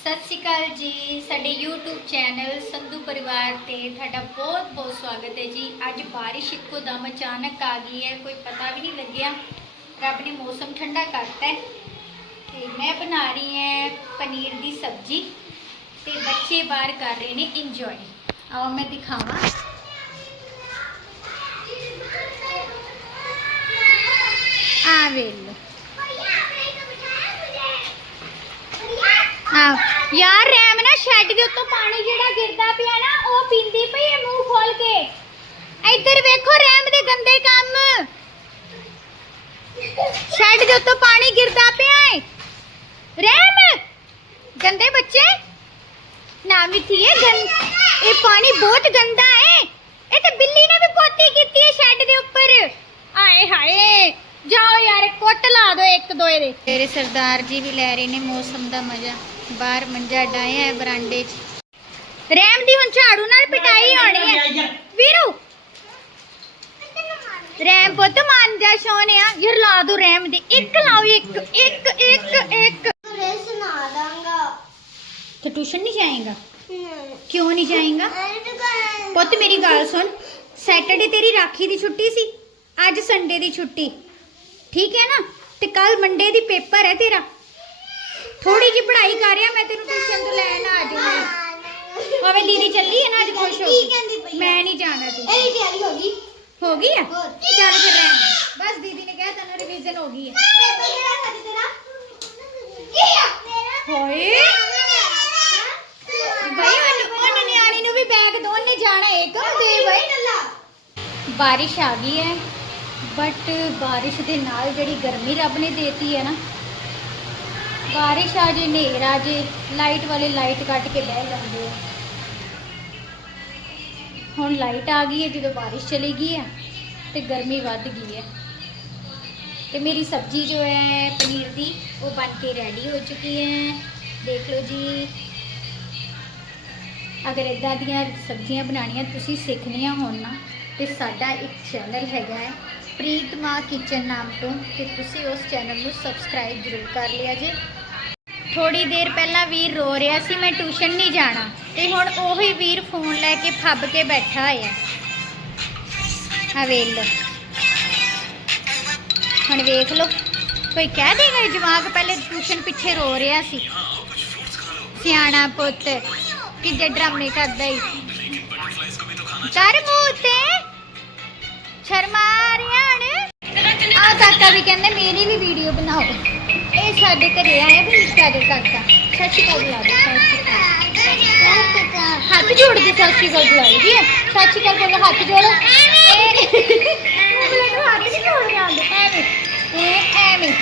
ਸਤਿ ਸ਼੍ਰੀ ਅਕਾਲ ਜੀ ਸਾਡੇ YouTube ਚੈਨਲ ਸੰਧੂ ਪਰਿਵਾਰ ਤੇ ਤੁਹਾਡਾ ਬਹੁਤ ਬਹੁਤ ਸਵਾਗਤ ਹੈ ਜੀ ਅੱਜ ਬਾਰਿਸ਼ ਇੱਕੋ ਦਮ ਅਚਾਨਕ ਆ ਗਈ ਹੈ ਕੋਈ ਪਤਾ ਵੀ ਨਹੀਂ ਲੱਗਿਆ ਰੱਬ ਨੇ ਮੌਸਮ ਠੰਡਾ ਕਰਤਾ ਹੈ ਤੇ ਮੈਂ ਬਣਾ ਰਹੀ ਹਾਂ ਪਨੀਰ ਦੀ ਸਬਜ਼ੀ ਤੇ ਬੱਚੇ ਬਾਹਰ ਕਰ ਰਹੇ ਨੇ ਇੰਜੋਏ ਆਓ ਮੈਂ ਦਿਖਾਵਾਂ ਆ ਵੇਲੋ ਆ ਯਾਰ ਰੈਮ ਨਾ ਸ਼ੈੱਡ ਦੇ ਉੱਤੋਂ ਪਾਣੀ ਜਿਹੜਾ ਗਿਰਦਾ ਪਿਆ ਨਾ, ਉਹ ਪੀਂਦੀ ਪਈ ਹੈ ਮੂੰਹ ਖੋਲ ਕੇ। ਇੱਧਰ ਵੇਖੋ ਰੈਮ ਦੇ ਗੰਦੇ ਕੰਮ। ਸ਼ੈੱਡ ਦੇ ਉੱਤੋਂ ਪਾਣੀ ਗਿਰਦਾ ਪਿਆ ਹੈ ਰੈਮ ਗੰਦੇ ਬੱਚੇ। ਨਾ ਮਿੱਠੀਏ ਗੰਦ ਇਹ ਪਾਣੀ ਬਹੁਤ ਗੰਦਾ ਹੈ ਇਹ ਤੇ ਬਿੱਲੀ ਨੇ ਵੀ ਪੋਤੀ ਕੀਤੀ ਹੈ ਸ਼ੈੱਡ ਦੇ ਉੱਪਰ। ਆਏ ਹਾਏ, ਜਾਓ ਯਾਰ, ਕੁੱਟ ਲਾ ਦੋ ਇੱਕ ਦੋ ਇਹਦੇ। ਤੇਰੇ ਸਰਦਾਰ ਜੀ ਵੀ ਲੈ ਰਹੇ ਨੇ ਮੌਸਮ ਦਾ ਮਜ਼ਾ। ਬਾਹਰ ਮੰਜਾ ਡਾਇਆ ਹੈ ਬਰਾਂਡੇ 'ਚ। ਰੈਮ ਦੀ ਹੁਣ ਝਾੜੂ ਨਾਲ ਪਿਟਾਈ ਹੋਣੀ ਹੈ। ਵੀਰੂ! ਰੈਮ ਪੁੱਤ ਮੰਨ ਜਾ ਸੋਹਣਿਆ ਯਾਰ ਲਾ ਦੋ ਰੈਮ ਦੇ। ਇੱਕ ਲਾਓ ਇੱਕ ਇੱਕ ਇੱਕ ਇੱਕ। ਮੈਂ ਸੁਣਾ ਦਾਂਗਾ ਤੇ ਟਿਊਸ਼ਨ ਨਹੀਂ ਜਾਏਗਾ? ਕਿਉਂ ਨਹੀਂ ਜਾਏਗਾ? ਪੁੱਤ ਪੁੱਤ ਮੇਰੀ ਗੱਲ ਸੁਣ। ਸੈਟਰਡੇ ਤੇਰੀ ਰਾਖੀ ਦੀ ਛੁੱਟੀ ਸੀ। ਅੱਜ ਸੰਡੇ ਦੀ ਛੁੱਟੀ। ਠੀਕ ਹੈ ਨਾ? ਤੇ ਕੱਲ ਮੰਡੇ ਦੀ ਪੇਪਰ ਹੈ ਤੇਰਾ। ਥੋੜੀ ਜਿਹੀ ਪੜ੍ਹਾਈ ਕਰ ਰਿਹਾ ਮੈਂ ਤੈਨੂੰ ਟਿਊਸ਼ਨ ਤੋਂ ਲੈਣ ਆ ਜਾਊਂਗੀ। ਹੋਵੇ ਦੀਦੀ ਚੱਲੀ ਹੈ ਨਾ ਅੱਜ ਖੁਸ਼ ਹੋ ਕੀ। ਕਹਿੰਦੀ ਪਈ? ਮੈਂ ਨਹੀਂ ਜਾਣਾ ਤੂੰ। ਇਹਦੀ ਤਿਆਰੀ ਹੋ ਗਈ। ਹੋ ਗਈ ਹੋਰ। ਚੱਲ ਫਿਰ ਰਹਿਣ ਦੇ। ਬਸ ਦੀਦੀ ਨੇ ਕਿਹਾ ਤੈਨੂੰ ਰਿਵੀਜ਼ਨ ਹੋ ਗਈ ਹੈ। ਪੇਪਰ ਕਿਹੜਾ ਸੱਜ ਤੇਰਾ? ਕੀ ਆ? ਮੇਰਾ ਹੋਏ ਭਾਈ ਉਹਨੂੰ ਉਹਨੂੰ ਨਿਆਣੀ ਨੂੰ ਵੀ ਬੈਗ ਦੋਨੇ ਜਾਣਾ ਇੱਕ। ਦੇ ਭਾਈ ਬਾਰਿਸ਼ ਆ ਗਈ ਹੈ ਬਟ ਬਾਰਿਸ਼ ਦੇ ਨਾਲ ਜਿਹੜੀ ਗਰਮੀ ਰੱਬ ਨੇ ਦੇਤੀ ਹੈ ਨਾ ਬਾਰਿਸ਼ ਆ ਜੇ, ਹਨੇਰ ਆ ਜੇ ਲਾਈਟ ਵਾਲੇ ਲਾਈਟ ਕੱਟ ਕੇ ਬਹਿ ਜਾਂਦੇ ਆ। ਹੁਣ ਲਾਈਟ ਆ ਗਈ ਹੈ, ਜਦੋਂ ਬਾਰਿਸ਼ ਚਲੀ ਗਈ ਹੈ, ਤੇ ਗਰਮੀ ਵੱਧ ਗਈ ਹੈ। ਤੇ ਮੇਰੀ ਸਬਜ਼ੀ ਜੋ ਹੈ, ਪਨੀਰ ਦੀ, ਉਹ ਬਣ ਕੇ ਰੈਡੀ ਹੋ ਚੁੱਕੀ ਹੈ। ਦੇਖ ਲਓ ਜੀ, ਅਗਰ ਇਦਾਂ ਦੀਆਂ ਸਬਜ਼ੀਆਂ ਬਣਾਉਣੀਆਂ, ਤੁਸੀਂ ਸਿੱਖਣੀਆਂ ਹੋਣ ਨਾ, ਤੇ ਸਾਡਾ ਇੱਕ ਚੈਨਲ ਹੈਗਾ ਹੈ, ਪ੍ਰੀਤ ਪ੍ਰੀਤਮਾ ਕਿਚਨ ਨਾਮ ਤੋਂ, ਤੇ ਤੁਸੀਂ ਉਸ ਚੈਨਲ ਨੂੰ ਸਬਸਕ੍ਰਾਈਬ ਜ਼ਰੂਰ ਕਰ ਲਿਆ ਜੇ। ਥੋੜੀ ਦੇਰ ਪਹਿਲਾਂ ਵੀਰ ਰੋ ਰਿਹਾ ਸੀ, ਮੈਂ ਟਿਊਸ਼ਨ ਨਹੀਂ ਜਾਣਾ। ਤੇ ਹੁਣ ਉਹੀ ਵੀਰ ਫੋਨ ਲੈ ਕੇ ਫੱਬ ਕੇ ਬੈਠਾ ਹੋਇਆ। ਆ ਵੇਖ ਲਓ। ਹੁਣ ਵੇਖ ਲਓ। ਕੋਈ ਕਹਿ ਦੇਗਾ ਇਹ ਜਵਾਕ ਪਹਿਲੇ ਟਿਊਸ਼ਨ ਪਿੱਛੇ ਰੋ ਰਿਹਾ ਸੀ। ਸਿਆਣਾ ਪੁੱਤ, ਕਿੱਡੇ ਡਰਾਮੇ ਕਰਦਾ ਈ। ਕਰ ਮੂੰਹ ਤੇ। ਸ਼ਰਮਾ ਰਿਆ ਆ ਕਾਕਾ ਵੀ ਕਹਿੰਦੇ ਮੇਰੀ ਵੀ ਵੀਡੀਓ ਬਣਾਓ ਇਹ ਸਾਡੇ ਘਰੇ ਆਇਆ ਵੀ ਨਿੱਕਾ ਦੇ ਕਾਕਾ ਸਤਿ ਸ਼੍ਰੀ ਅਕਾਲ ਬੁਲਾ ਦੇ ਸਤਿ ਸ਼੍ਰੀ ਅਕਾਲ ਹੱਥ ਜੋੜ ਕੇ ਸਤਿ ਸ਼੍ਰੀ ਅਕਾਲ ਬੁਲਾਈ ਜੀ ਸਤਿ ਸ਼੍ਰੀ ਅਕਾਲ ਬੋਲੋ ਹੱਥ ਜੋੜੋ ਉਂਗਲਾਂ ਨੂੰ ਹੱਥ ਨਹੀਂ ਜੋੜਨੇ ਆਉਂਦੇ ਐਵੇਂ ਇਹ ਐਵੇਂ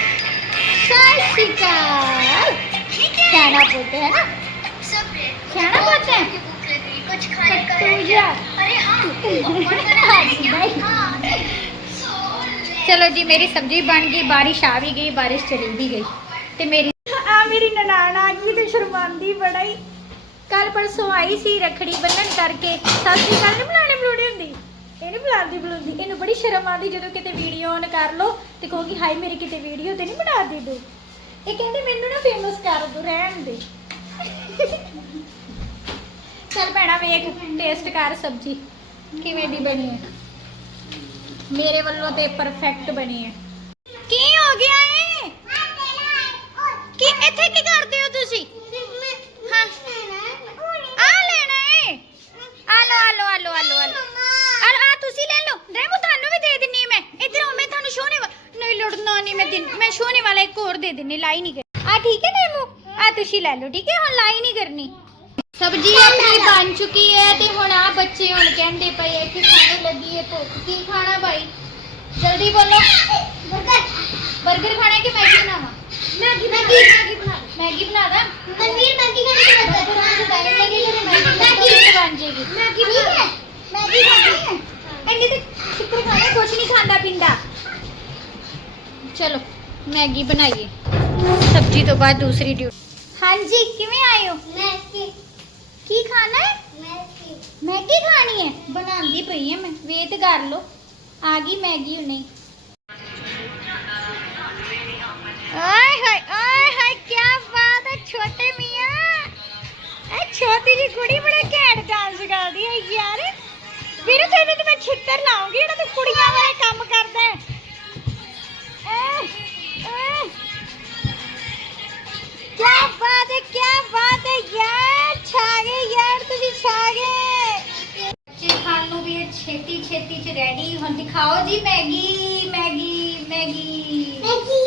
ਸਤਿ ਸ਼੍ਰੀ ਅਕਾਲ ਸਿਆਣਾ ਪੁੱਤ ਹੈ ਨਾ ਸਿਆਣਾ ਪੁੱਤ ਹੈ कुछ ਕੱਟੂ ਜਾ अरे हाँ ਚਲੋ ਜੀ, ਮੇਰੀ ਸਬਜ਼ੀ ਬਣ ਗਈ, ਬਾਰਿਸ਼ ਆ ਵੀ ਗਈ, ਬਾਰਿਸ਼ ਚਲੀ ਵੀ ਗਈ। ਤੇ ਮੇਰੀ ਆ ਮੇਰੀ ਨਨਾਣ ਆ ਗਈ ਤੇ ਸ਼ਰਮਾਂਦੀ ਬੜਾ। ਹੀ ਕੱਲ ਪਰਸੋਂ ਆਈ ਸੀ ਰਖੜੀ ਬੰਨਣ ਕਰਕੇ। ਸਾਸੀ ਕੱਲ ਨਹੀਂ ਬੁਲਾਣੇ ਬੁਲਾਉਣੀ ਹੁੰਦੀ? ਇਹ ਨਹੀਂ ਬੁਲਾਉਂਦੀ ਬੁਲਾਉਂਦੀ, ਇਹਨੂੰ ਬੜੀ ਸ਼ਰਮ ਆਉਂਦੀ ਜਦੋਂ ਕਿਤੇ ਵੀਡੀਓ ਔਨ ਕਰ ਲੋ ਤੇ ਕਹੋਗੀ ਹਾਈ ਮੇਰੀ ਕਿਤੇ ਵੀਡੀਓ ਤੇ ਨਹੀਂ ਬਣਾ ਦੇ ਦੋ ਇਹ ਕਹਿੰਦੀ ਮੈਨੂੰ ਨਾ ਫੇਮਸ ਕਰ ਦੋ, ਰਹਿਣ ਦੇ। ਚੱਲ ਭੈਣਾ ਵੇਖ ਟੇਸਟ ਕਰ ਸਬਜ਼ੀ। ਕਿਵੇਂ ਦੀ ਬਣੀ ਹੈ? ਮੇਰੇ ਵੱਲੋਂ ਤੇ ਪਰਫੈਕਟ ਬਣੀ ਹੈ ਕੀ ਹੋ ਗਿਆ ਏ ਕੀ ਇੱਥੇ ਕੀ ਕਰਦੇ ਹੋ ਤੁਸੀਂ ਹਾਂ ਆ ਲੈਣਾ ਏ ਆ ਲੋ ਆ ਲੋ ਆ ਲੋ ਆ ਲੋ ਆ ਲੋ ਆ ਆ ਤੁਸੀਂ ਲੈ ਲਓ ਰੈਮੋ ਤੁਹਾਨੂੰ ਵੀ ਦੇ ਦਿੰਨੀ ਮੈਂ ਇੱਧਰ ਆਓ ਮੈਂ ਤੁਹਾਨੂੰ ਸ਼ੋਨੇ ਵਾ ਨਹੀਂ ਲੜਨਾ ਨਹੀਂ ਮੈਂ ਦਿਨ ਮੈਂ ਸ਼ੋਨੇ ਵਾਲਾ ਇੱਕ ਹੋਰ ਦੇ ਦਿੰਨੀ ਲਾਈ ਨਹੀਂ ਕਰ ਆ ਠੀਕ ਹੈ ਰੈਮੋ ਆ ਤੁਸੀਂ ਲੈ ਲਓ ਠੀਕ ਹੈ ਹੁਣ ਲਾਈ ਨਹੀਂ ਕਰਨੀ सब्ज़ी अपनी बन चुकी है ते हुन आ बच्चे हुन कहंदे पए है कि खाने लगी है भूख। की खाना भाई? जल्दी बोलो। बर्गर। बर्गर खाने की बनावा? मैगी मैगी मैगी बना। बना दा? पनीर मैगी की बर्गर। तो मुझे हाँ। हाँ। तो चलो मैगी बनाइए। तो हाँ जी किवें आए ਕੀ ਖਾਣਾ ਹੈ? मैगी ਮੈਗੀ ਖਾਣੀ ਹੈ? ਬਣਾਉਂਦੀ ਪਈ ਹਾਂ ਮੈਂ। ਵੇਟ ਕਰ ਲਓ। ਆ ਗਈ ਮੈਗੀ ਹੁਣੇ। ਆਏ ਹਾਏ ਆਏ ਹਾਏ ਕੀ ਬਾਤ ਹੈ ਛੋਟੇ ਮੀਆਂ। ਛੋਟੀ ਜਿਹੀ ਕੁੜੀ ਬੜਾ ਘੈਂਟ ਡਾਂਸ ਕਰਦੀ ਹੈ ਯਾਰ। ਵੀਰੇ ਤੈਨੂੰ ਤੇ ਮੈਂ ਛਿੱਤਰ ਲਾਉਂਗੀ ਜਿਹੜਾ ਤੂੰ ਕੁੜੀਆਂ ਵਾਲੇ ਕੰਮ ਕਰਦਾ ਹੈ। छेती छेती च रेडी हम दिखाओ जी Maggi Maggi Maggi Maggi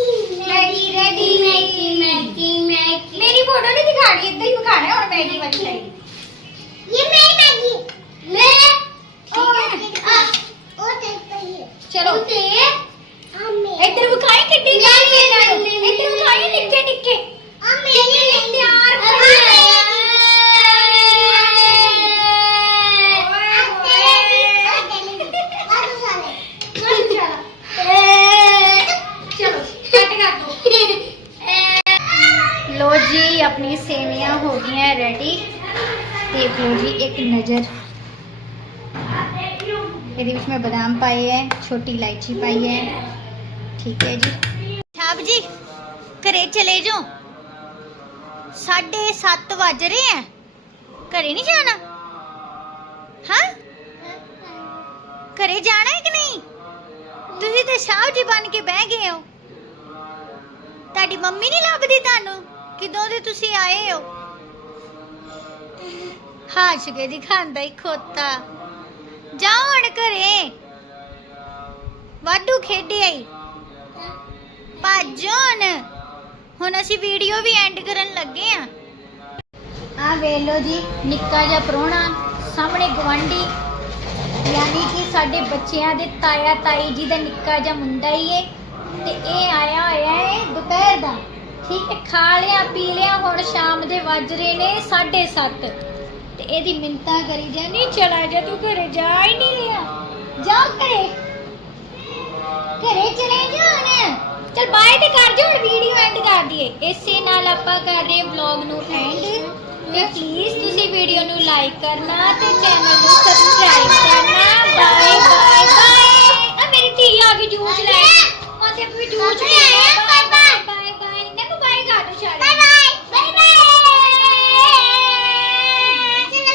ready Maggi Maggi Maggi मेरी फ़ोटो नहीं दिखा रही इतना ही दिखा रहे और मैगी बन रही ये मेरी मैगी ले ठीक है ओ देखते ही चलो इधर दिखाई कितनी मैगी इधर दिखाई निक्के निक्के आ मेरी ਜੀ ਆਪਣੀ ਸੇਵੀਆਂ ਹੋ ਗਈਆਂ ਰੈਡੀ ਦੇਖ ਲਓ ਜੀ ਇੱਕ ਨਜ਼ਰ ਇਹਦੇ ਵਿੱਚ ਮੈਂ ਬਦਾਮ ਪਾਏ ਹੈ ਛੋਟੀ ਇਲਾਇਚੀ ਪਾਈ ਹੈ ਠੀਕ ਹੈ ਜੀ ਛਾਪ ਜੀ ਘਰੇ ਚਲੇ ਜਾਓ ਸਾਢੇ 7 ਵੱਜ ਰਹੇ ਹੈ ਘਰੇ ਨਹੀਂ ਜਾਣਾ ਹਾਂ ਘਰੇ ਜਾਣਾ ਹੈ ਕਿ ਨਹੀਂ ਤੁਸੀਂ ਤੇ ਸਾਹ ਜੀ ਬਣ ਕੇ ਬਹਿ ਗਏ ਹੋ ਤੁਹਾਡੀ ਮੰਮੀ ਨਹੀਂ ਲੱਭਦੀ ਤੁਹਾਨੂੰ ਕਿਦੋਂ ਦੇ ਤੁਸੀਂ ਆਏ ਹੋ? ਹਾਸ਼ ਕੇ ਦਿਖਾਂਦਾ ਹੀ ਖੋਤਾ। ਜਾਓ ਹੁਣ ਘਰੇ। ਵਾਧੂ ਖੇਡਿਆ ਈ ਭੱਜੋ ਹੁਣ। ਅਸੀਂ ਵੀਡੀਓ ਵੀ ਐਂਡ ਕਰਨ ਲੱਗੇ ਆ ਆ ਵੇਲੋ ਜੀ, ਨਿੱਕਾ ਜਿਹਾ ਪ੍ਰਾਹੁਣਾ ਸਾਹਮਣੇ ਗਵੰਡੀ ਯਾਨੀ ਕਿ ਸਾਡੇ ਬੱਚਿਆਂ ਦੇ ਤਾਇਆ ਤਾਈ ਜੀ ਦਾ ਨਿੱਕਾ ਜਿਹਾ ਮੁੰਡਾ ਹੀ ਏ। ਤੇ ਇਹ ਆਇਆ ਹੋਇਆ ਹੈ ਦੁਪਹਿਰ ਦਾ। ਠੀਕ ਹੈ ਖਾ ਲਿਆ ਪੀ ਲਿਆ ਹੁਣ ਸ਼ਾਮ ਦੇ ਵੱਜ ਰਹੇ ਨੇ 7:30 ਤੇ ਇਹਦੀ ਮਿੰਤਾ ਕਰੀ ਜਾਨੀ, ਚਲਾ ਜਾ, ਤੂੰ ਘਰੇ ਜਾ ਹੀ ਨਹੀਂ ਰਿਹਾ। ਜਾ ਘਰੇ। ਘਰੇ ਚਲੇ ਜਾ ਹੁਣ। ਚਲ ਬਾਏ ਤੇ ਕਰ ਜੋ, ਹੁਣ ਵੀਡੀਓ ਐਂਡ ਕਰ ਦਈਏ। ਇਸੇ ਨਾਲ ਆਪਾਂ ਕਰ ਰਹੇ ਵਲੌਗ ਨੂੰ ਐਂਡ ਤੇ ਪਲੀਜ਼ ਤੁਸੀਂ ਵੀਡੀਓ ਨੂੰ ਲਾਈਕ ਕਰਨਾ ਤੇ ਚੈਨਲ